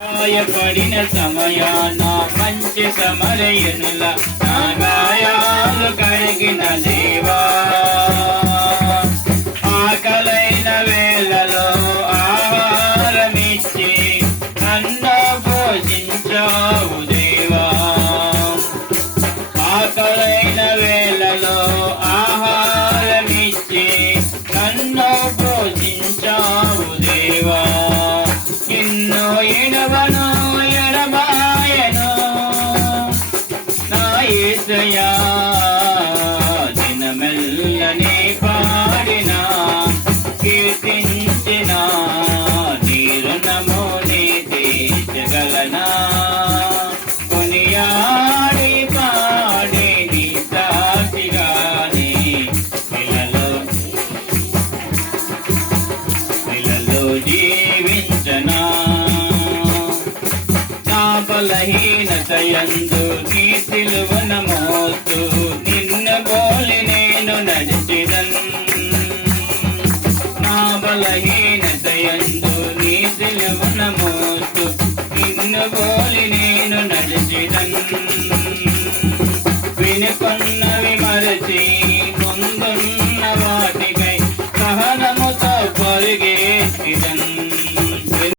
గాయపడిన సమయాన మంచి సమరయునుల నా గాయాలు కడిగిన దేవా, ఆకలైన వేళలో ఆహారమిచ్చి నన్ను పోషించావు దేవా, ఆకలైన వేళలో ఆహారమిచ్చి నన్ను పోషించావు దేవా. నిన్ను ఎడవను ఎడబాయను నా యేసయ్యా, దినమెల్లని పాడినా కీర్తించినా నీ రుణము నీ తీర్చగలనా, కొనియాడి పాడి నీ సాక్షిగాని పిల్లలు జీవించనా. నా బలహీనతయందు నీ సిలువన మోస్తూ నిన్ను పోలి నేను నడిచిదన్, నా బలహీనతయందు నీ సిలువన మోస్తూ నిన్ను పోలి నేను నడిచిదన్. వినుకొన్న